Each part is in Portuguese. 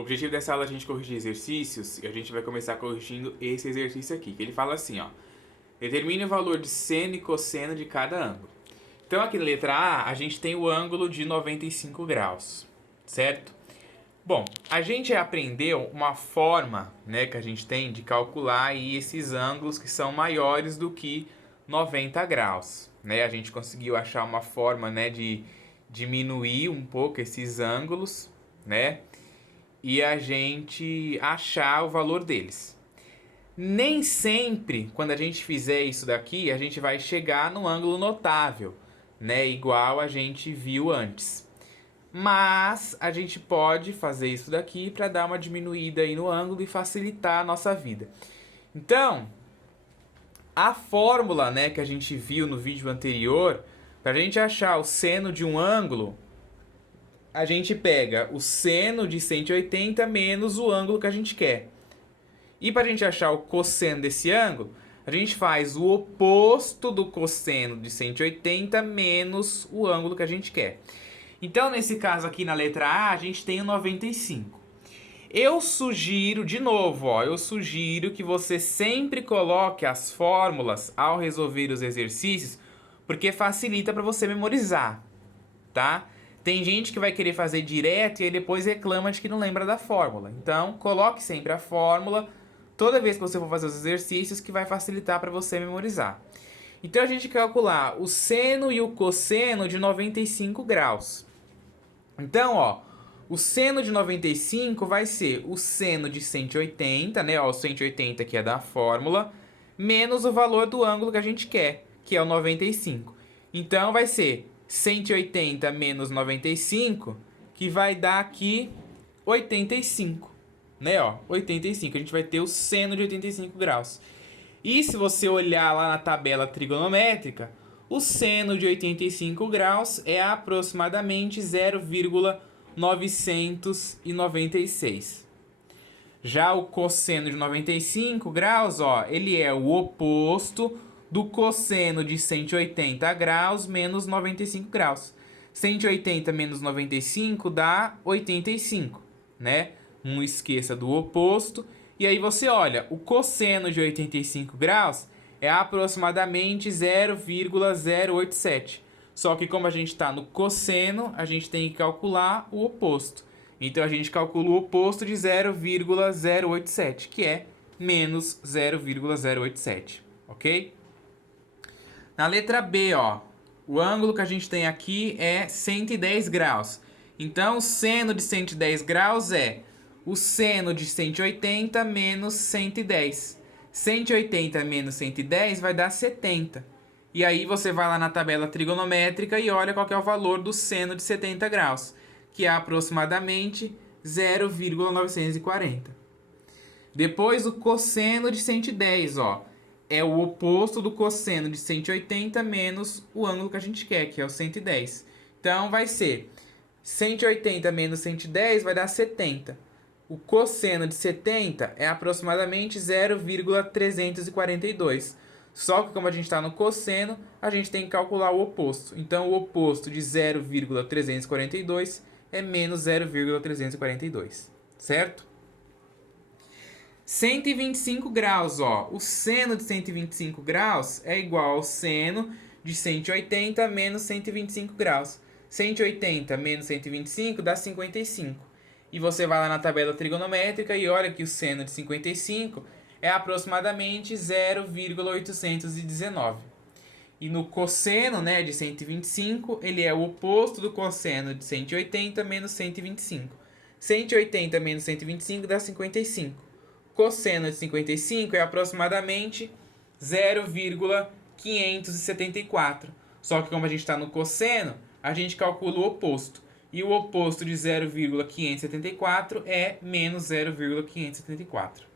O objetivo dessa aula é a gente corrigir exercícios e a gente vai começar corrigindo esse exercício aqui, que ele fala assim, ó. Determine o valor de seno e cosseno de cada ângulo. Então aqui na letra A gente tem o ângulo de 95 graus, certo? Bom, a gente aprendeu uma forma, né, que a gente tem de calcular aí esses ângulos que são maiores do que 90 graus, né? A gente conseguiu achar uma forma, né, de diminuir um pouco esses ângulos, né? E a gente achar o valor deles. Nem sempre, quando a gente fizer isso daqui, a gente vai chegar no ângulo notável, né? Igual a gente viu antes. Mas a gente pode fazer isso daqui para dar uma diminuída aí no ângulo e facilitar a nossa vida. Então, a fórmula, né, que a gente viu no vídeo anterior, para a gente achar o seno de um ângulo, a gente pega o seno de 180 menos o ângulo que a gente quer. E para a gente achar o cosseno desse ângulo, a gente faz o oposto do cosseno de 180 menos o ângulo que a gente quer. Então, nesse caso aqui na letra A, a gente tem o 95. Eu sugiro, de novo, ó, eu sugiro que você sempre coloque as fórmulas ao resolver os exercícios, porque facilita para você memorizar, tá? Tem gente que vai querer fazer direto e aí depois reclama de que não lembra da fórmula. Então, coloque sempre a fórmula toda vez que você for fazer os exercícios, que vai facilitar para você memorizar. Então, a gente calcular o seno e o cosseno de 95 graus. Então, ó, o seno de 95 vai ser o seno de 180, né? Ó, o 180 que é da fórmula, menos o valor do ângulo que a gente quer, que é o 95. Então, vai ser 180 menos 95, que vai dar aqui 85, né? Ó, 85. A gente vai ter o seno de 85 graus. E se você olhar lá na tabela trigonométrica, o seno de 85 graus é aproximadamente 0,996. Já o cosseno de 95 graus, ó, ele é o oposto do cosseno de 180 graus menos 95 graus. 180 menos 95 dá 85, né? Não esqueça do oposto. E aí você olha, o cosseno de 85 graus é aproximadamente 0,087. Só que como a gente está no cosseno, a gente tem que calcular o oposto. Então a gente calcula o oposto de 0,087, que é menos 0,087, ok? Na letra B, ó, o ângulo que a gente tem aqui é 110 graus. Então o seno de 110 graus é o seno de 180 menos 110. 180 menos 110 vai dar 70. E aí você vai lá na tabela trigonométrica e olha qual que é o valor do seno de 70 graus, que é aproximadamente 0,940. Depois o cosseno de 110, ó, é o oposto do cosseno de 180 menos o ângulo que a gente quer, que é o 110. Então vai ser 180 menos 110 vai dar 70. O cosseno de 70 é aproximadamente 0,342. Só que como a gente está no cosseno, a gente tem que calcular o oposto. Então o oposto de 0,342 é menos 0,342, certo? 125 graus, ó. O seno de 125 graus é igual ao seno de 180 menos 125 graus. 180 menos 125 dá 55. E você vai lá na tabela trigonométrica e olha que o seno de 55 é aproximadamente 0,819. E no cosseno, né, de 125, ele é o oposto do cosseno de 180 menos 125. 180 menos 125 dá 55. Cosseno de 55 é aproximadamente 0,574. Só que como a gente está no cosseno, a gente calcula o oposto. E o oposto de 0,574 é menos 0,574.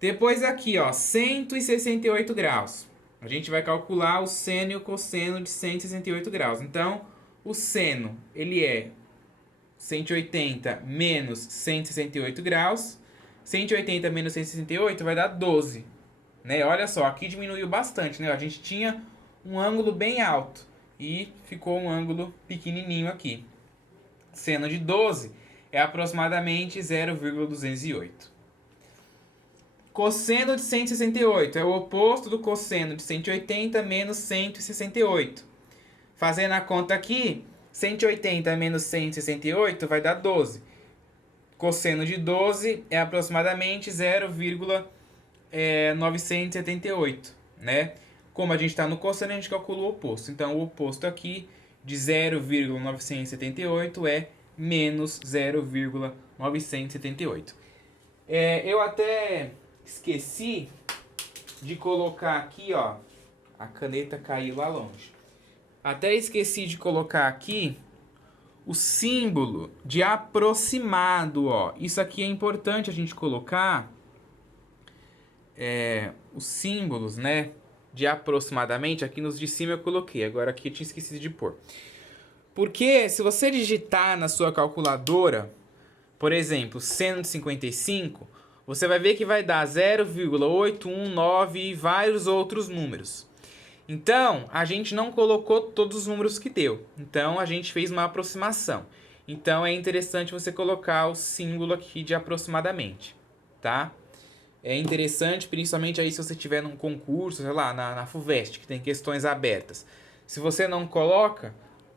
Depois aqui, ó, 168 graus. A gente vai calcular o seno e o cosseno de 168 graus. Então, o seno, ele é 180 menos 168 graus. 180 menos 168 vai dar 12. Né? Olha só, aqui diminuiu bastante, né? A gente tinha um ângulo bem alto e ficou um ângulo pequenininho aqui. Seno de 12 é aproximadamente 0,208. Cosseno de 168 é o oposto do cosseno de 180 menos 168. Fazendo a conta aqui, 180 menos 168 vai dar 12. Cosseno de 12 é aproximadamente 0,978, né? Como a gente está no cosseno, a gente calcula o oposto. Então, o oposto aqui de 0,978 é menos 0,978. Eu até esqueci de colocar aqui, ó. A caneta caiu lá longe. Até esqueci de colocar aqui o símbolo de aproximado, ó. Isso aqui é importante a gente colocar. Os símbolos, né? De aproximadamente. Aqui nos de cima eu coloquei. Agora aqui eu tinha esquecido de pôr. Porque se você digitar na sua calculadora, por exemplo, seno de 55, você vai ver que vai dar 0,819 e vários outros números. Então, a gente não colocou todos os números que deu. Então, a gente fez uma aproximação. Então, é interessante você colocar o símbolo aqui de aproximadamente, tá? É interessante, principalmente aí se você estiver num concurso, sei lá, na FUVEST, que tem questões abertas. Se você não coloca,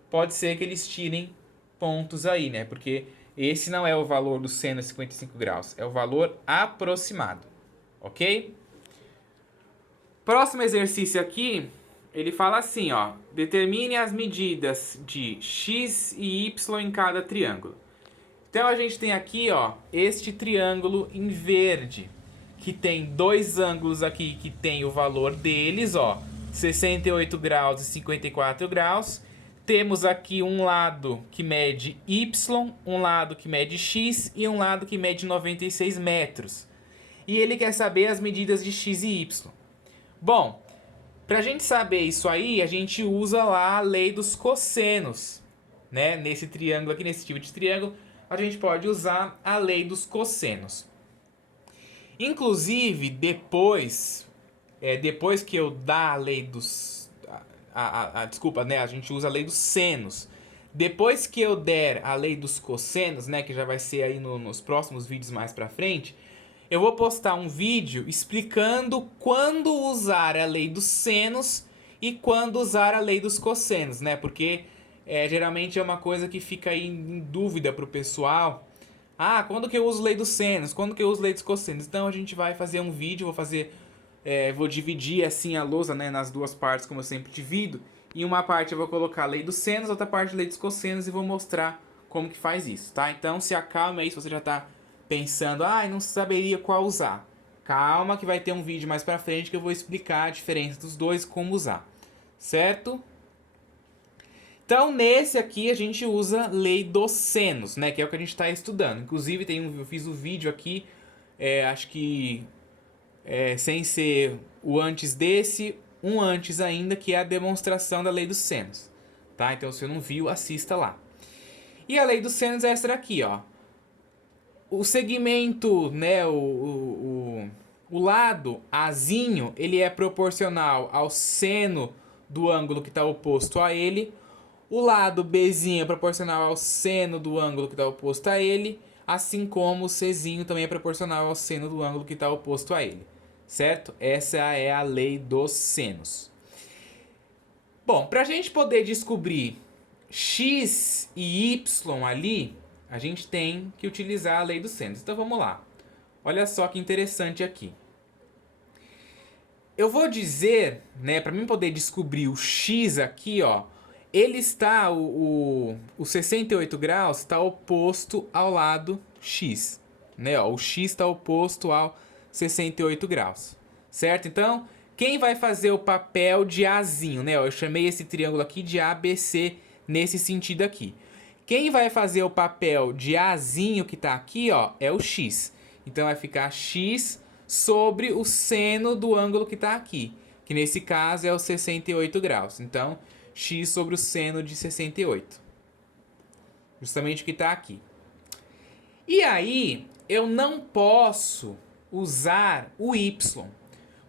pode ser que eles tirem pontos aí, né? Porque esse não é o valor do seno de 55 graus, é o valor aproximado, ok? Próximo exercício aqui, ele fala assim, ó. Determine as medidas de x e y em cada triângulo. Então a gente tem aqui, ó, este triângulo em verde, que tem dois ângulos aqui que tem o valor deles, ó, 68 graus e 54 graus. Temos aqui um lado que mede y, um lado que mede x e um lado que mede 96 metros. E ele quer saber as medidas de x e y. Bom, para a gente saber isso aí, a gente usa lá a lei dos cossenos, né? Nesse triângulo aqui, nesse tipo de triângulo, a gente pode usar a lei dos cossenos. Inclusive, depois que eu dar a lei dos... desculpa, né? A gente usa a lei dos senos. Depois que eu der a lei dos cossenos, né? Que já vai ser aí nos próximos vídeos mais pra frente, eu vou postar um vídeo explicando quando usar a lei dos senos e quando usar a lei dos cossenos, né? Porque geralmente é uma coisa que fica aí em dúvida pro pessoal. Ah, quando que eu uso lei dos senos? Quando que eu uso lei dos cossenos? Então a gente vai fazer um vídeo, vou dividir assim a lousa, né, nas duas partes, como eu sempre divido. Em uma parte eu vou colocar a lei dos senos, outra parte a lei dos cossenos e vou mostrar como que faz isso, tá? Então se acalma aí se você já tá pensando, não saberia qual usar. Calma que vai ter um vídeo mais pra frente que eu vou explicar a diferença dos dois e como usar, certo? Então, nesse aqui a gente usa lei dos senos, né? Que é o que a gente está estudando. Inclusive, eu fiz um vídeo aqui, acho que sem ser o antes desse, um antes ainda, que é a demonstração da lei dos senos. Tá? Então, se você não viu, assista lá. E a lei dos senos é essa daqui, ó. O segmento, né, o lado azinho, ele é proporcional ao seno do ângulo que está oposto a ele. O lado Bzinho é proporcional ao seno do ângulo que está oposto a ele, assim como o Czinho também é proporcional ao seno do ângulo que está oposto a ele, certo? Essa é a lei dos senos. Bom, para a gente poder descobrir x e y ali, a gente tem que utilizar a lei dos senos. Então vamos lá. Olha só que interessante aqui. Eu vou dizer, né, para mim poder descobrir o x aqui, ó, ele está, o 68 graus está oposto ao lado x, né? O x está oposto ao 68 graus, certo? Então, quem vai fazer o papel de Azinho, né? Eu chamei esse triângulo aqui de ABC nesse sentido aqui. Quem vai fazer o papel de Azinho que está aqui, ó, é o x. Então, vai ficar x sobre o seno do ângulo que está aqui, que nesse caso é o 68 graus. Então, x sobre o seno de 68. Justamente o que está aqui. E aí, eu não posso usar o y.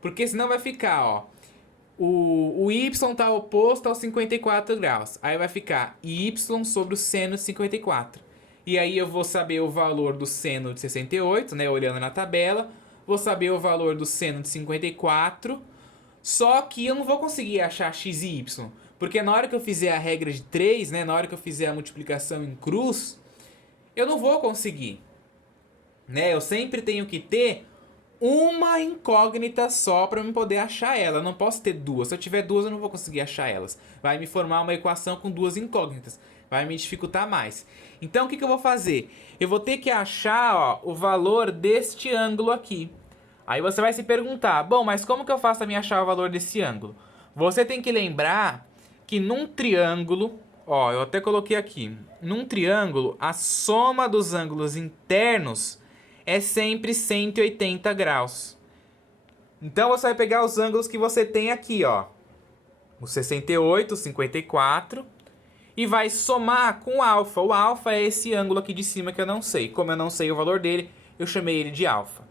Porque senão vai ficar, ó. O y está oposto aos 54 graus. Aí vai ficar y sobre o seno de 54. E aí eu vou saber o valor do seno de 68, né, olhando na tabela. Vou saber o valor do seno de 54. Só que eu não vou conseguir achar x e y. Porque na hora que eu fizer a regra de 3, né, na hora que eu fizer a multiplicação em cruz, eu não vou conseguir. Né? Eu sempre tenho que ter uma incógnita só para eu poder achar ela. Eu não posso ter duas. Se eu tiver duas, eu não vou conseguir achar elas. Vai me formar uma equação com duas incógnitas. Vai me dificultar mais. Então, o que eu vou fazer? Eu vou ter que achar, ó, o valor deste ângulo aqui. Aí você vai se perguntar, bom, mas como que eu faço para me achar o valor desse ângulo? Você tem que lembrar que num triângulo, ó, eu até coloquei aqui, num triângulo, a soma dos ângulos internos é sempre 180 graus. Então você vai pegar os ângulos que você tem aqui, ó, o 68, o 54, e vai somar com o alfa. O alfa é esse ângulo aqui de cima que eu não sei. Como eu não sei o valor dele, eu chamei ele de alfa.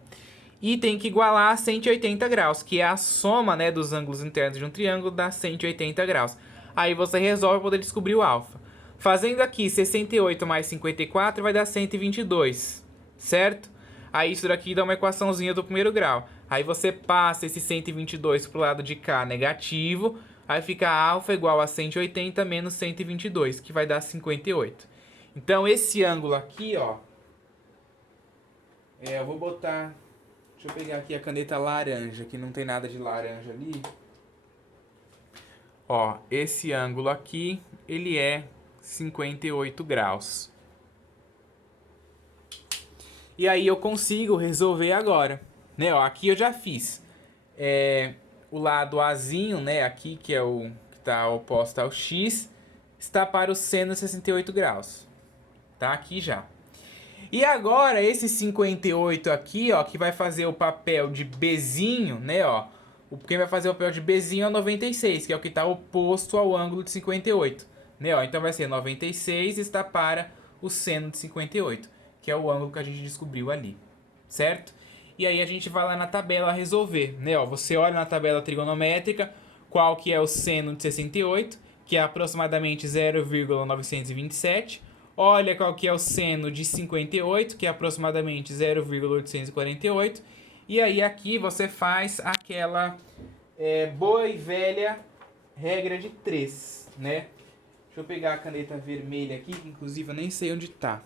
E tem que igualar a 180 graus, que é a soma, né, dos ângulos internos de um triângulo dá 180 graus. Aí você resolve para poder descobrir o alfa. Fazendo aqui 68 mais 54 vai dar 122, certo? Aí isso daqui dá uma equaçãozinha do primeiro grau. Aí você passa esse 122 para o lado de cá negativo, aí fica alfa igual a 180 menos 122, que vai dar 58. Então esse ângulo aqui, ó, eu vou botar... Deixa eu pegar aqui a caneta laranja, que não tem nada de laranja ali. Ó, esse ângulo aqui, ele é 58 graus. E aí eu consigo resolver agora, né? Ó, aqui eu já fiz o lado azinho, né? Aqui, que é o que está oposto ao x, está para o seno de 68 graus. Tá aqui já. E agora, esse 58 aqui, ó, que vai fazer o papel de Bzinho, né, ó. Quem vai fazer o papel de Bzinho é o 96, que é o que está oposto ao ângulo de 58. Né, ó. Então vai ser 96 está para o seno de 58, que é o ângulo que a gente descobriu ali, certo? E aí a gente vai lá na tabela resolver, né, ó. Você olha na tabela trigonométrica qual que é o seno de 68, que é aproximadamente 0,927. Olha qual que é o seno de 58, que é aproximadamente 0,848. E aí aqui você faz aquela boa e velha regra de 3, né? Deixa eu pegar a caneta vermelha aqui, que inclusive eu nem sei onde tá.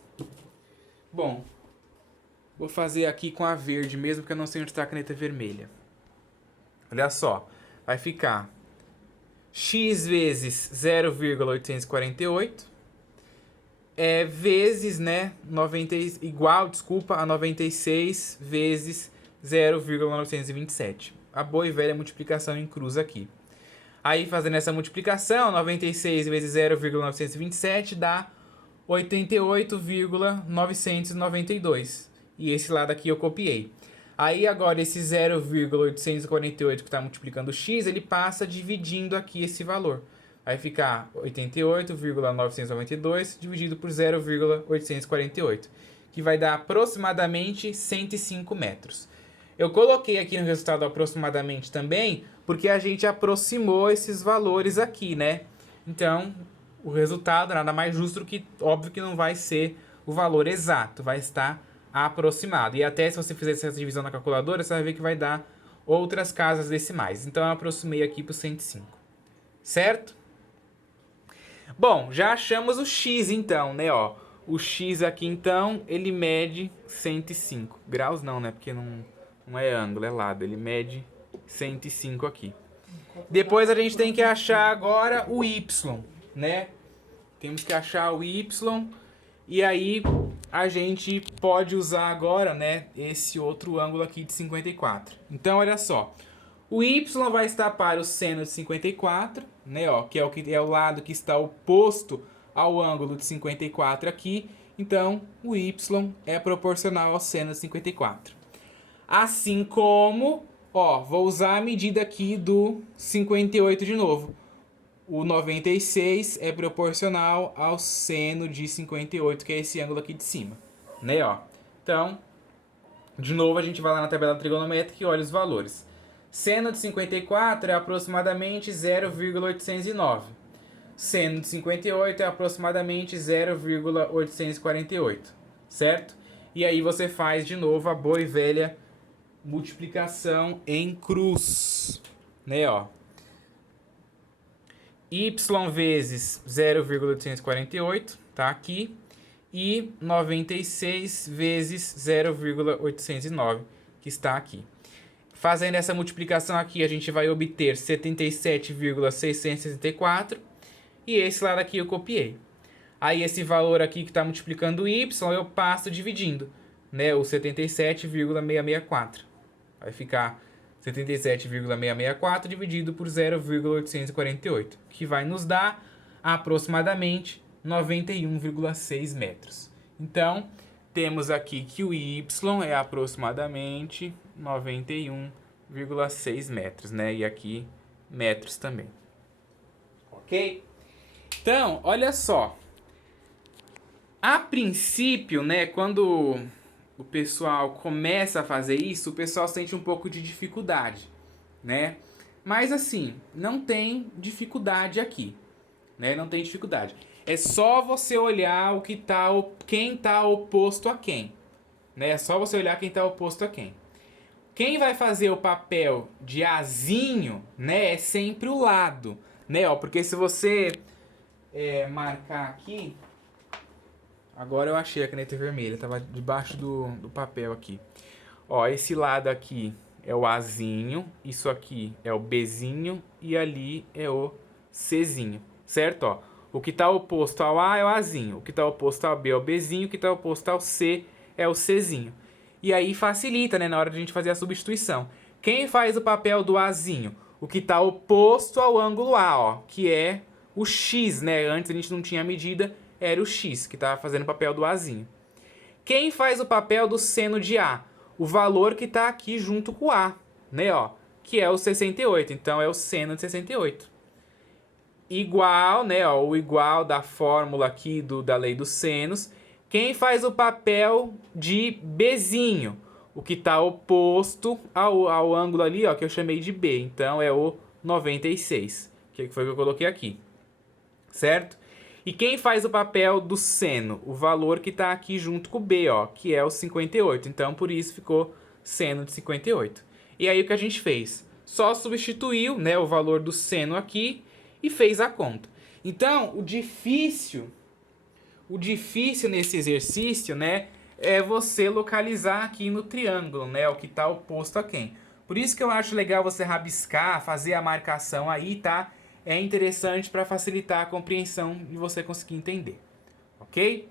Bom, vou fazer aqui com a verde mesmo, porque eu não sei onde está a caneta vermelha. Olha só, vai ficar x vezes 0,848 vezes, né, igual a 96 vezes 0,927. A boa e velha multiplicação em cruz aqui. Aí, fazendo essa multiplicação, 96 vezes 0,927 dá 88,992. E esse lado aqui eu copiei. Aí, agora, esse 0,848 que está multiplicando x, ele passa dividindo aqui esse valor. Vai ficar 88,992 dividido por 0,848, que vai dar aproximadamente 105 metros. Eu coloquei aqui no resultado aproximadamente também, porque a gente aproximou esses valores aqui, né? Então, o resultado nada mais justo do que, óbvio que não vai ser o valor exato, vai estar aproximado. E até se você fizer essa divisão na calculadora, você vai ver que vai dar outras casas decimais. Então, eu aproximei aqui para o 105, certo? Bom, já achamos o x então, né, ó. O x aqui então, ele mede 105 graus não, né, porque não é ângulo, é lado. Ele mede 105 aqui. Depois a gente tem que achar agora o y, né. Temos que achar o y e aí a gente pode usar agora, né, esse outro ângulo aqui de 54. Então, olha só. O y vai estar para o seno de 54, né, ó, que é o lado que está oposto ao ângulo de 54 aqui. Então, o y é proporcional ao seno de 54. Assim como, ó, vou usar a medida aqui do 58 de novo. O 96 é proporcional ao seno de 58, que é esse ângulo aqui de cima, né, ó. Então, de novo a gente vai lá na tabela trigonométrica e olha os valores. Seno de 54 é aproximadamente 0,809. seno de 58 é aproximadamente 0,848, certo? E aí você faz de novo a boa e velha multiplicação em cruz, né, ó. Y vezes 0,848, tá aqui, e 96 vezes 0,809, que está aqui. Fazendo essa multiplicação aqui, a gente vai obter 77,664, e esse lado aqui eu copiei. Aí esse valor aqui que está multiplicando o y, eu passo dividindo, né, o 77,664. Vai ficar 77,664 dividido por 0,848, que vai nos dar aproximadamente 91,6 metros. Então, temos aqui que o y é aproximadamente 91,6 metros, né? E aqui metros também. Ok? Então, olha só. A princípio, né, quando o pessoal começa a fazer isso, o pessoal sente um pouco de dificuldade, né? Mas assim, não tem dificuldade aqui, né? Não tem dificuldade. É só você olhar o que tá, quem tá oposto a quem, né? É só você olhar quem tá oposto a quem. Quem vai fazer o papel de azinho, né, é sempre o lado, né? Ó, porque se você marcar aqui, agora eu achei a caneta vermelha, tava debaixo do papel aqui. Ó, esse lado aqui é o Azinho, isso aqui é o Bzinho e ali é o Czinho, certo? Ó, o que está oposto ao A é o Azinho, o que está oposto ao B é o Bzinho, o que está oposto ao C é o Czinho. E aí facilita, né, na hora de a gente fazer a substituição. Quem faz o papel do Azinho? O que está oposto ao ângulo A, ó, que é o X, né? Antes a gente não tinha medida, era o X, que estava fazendo o papel do Azinho. Quem faz o papel do seno de A? O valor que está aqui junto com o A, né, ó, que é o 68. Então, é o seno de 68. Igual, né, ó, o igual da fórmula aqui da lei dos senos. Quem faz o papel de Bzinho? O que está oposto ao ângulo ali, ó, que eu chamei de B. Então, é o 96, que foi o que eu coloquei aqui, certo? E quem faz o papel do seno? O valor que está aqui junto com o B, ó, que é o 58. Então, por isso ficou seno de 58. E aí, o que a gente fez? Só substituiu, né, o valor do seno aqui e fez a conta. Então, o difícil nesse exercício, né, é você localizar aqui no triângulo, né, o que está oposto a quem. Por isso que eu acho legal você rabiscar, fazer a marcação aí, tá? É interessante para facilitar a compreensão e você conseguir entender, ok?